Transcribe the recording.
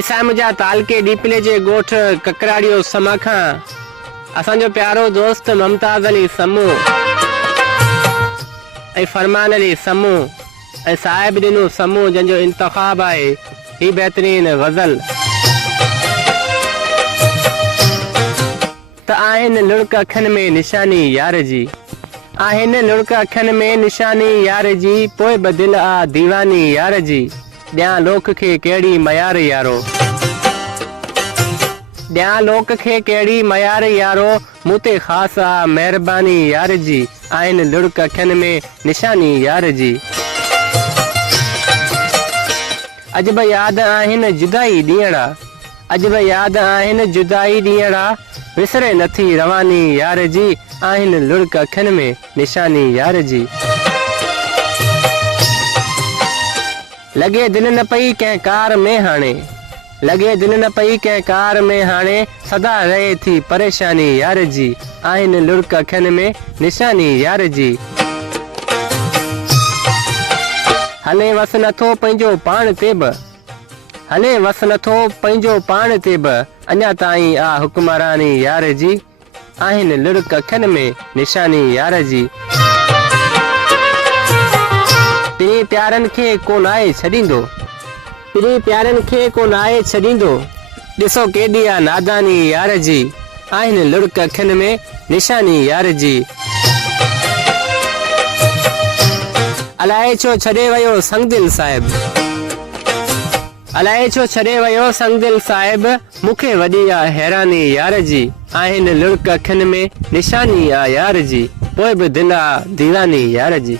ऐसा मुझा तालके डीपले जे गोठ ककराड़ियो समाखा असांजो प्यारो दोस्त मुमताज अली समू ऐं फरमान अली समू ऐं साहिब दिनू समू जंहिंजो इंतखाब आहे ही बेहतरीन गज़ल त आहिनि लुड़क अखियुनि में निशानी यार जी आहिनि लुड़क अखियुनि में निशानी यार जी पोइ बि दिलि आ दीवानी यार जी ॾियां लोक खे कहिड़ी मयार यारो ॾियां लोक खे कहिड़ी मयार यारो मूं ते ख़ासि आ महिरबानी यार जी आहिनि लुड़क अखियुनि में निशानी यार जी अजब यादि आहिनि जुदाई ॾींहड़ा अजब यादि आहिनि जुदाई ॾींहड़ा विसरे नथी रवानी यार जी आहिनि लुड़क अखियुनि में निशानी यार जी लगे दिल न पई कंहिं कार में हाणे लगे दिल न पई कंहिं कार में हाणे सदा रहे थी परेशानी यार जी आहिनि लुड़क अखियुनि में निशानी यार जी हले वस नथो पंहिंजो पाण ते बि हले वस नथो पंहिंजो पाण ते बि अञा ताईं आ हुक्मरानी यार जी आहिनि लुड़क अखियुनि में निशानी यार जी पिरी प्यारनि खे कोन आहे छॾींदो पिरी प्यारनि खे कोन आहे छॾींदो ॾिसो केॾी आ नादानी यार जी आहिनि लुड़क अखियुनि में निशानी यार जी अलाए छो छॾे वियो संगदिल साहिब अलाए छो छॾे वियो संगदिल साहिब मूंखे वॾी आ हैरानी यार जी आहिनि लुड़क अखियुनि में निशानी आ यार जी पोइ बि दिलि आ दीवानी यार जी।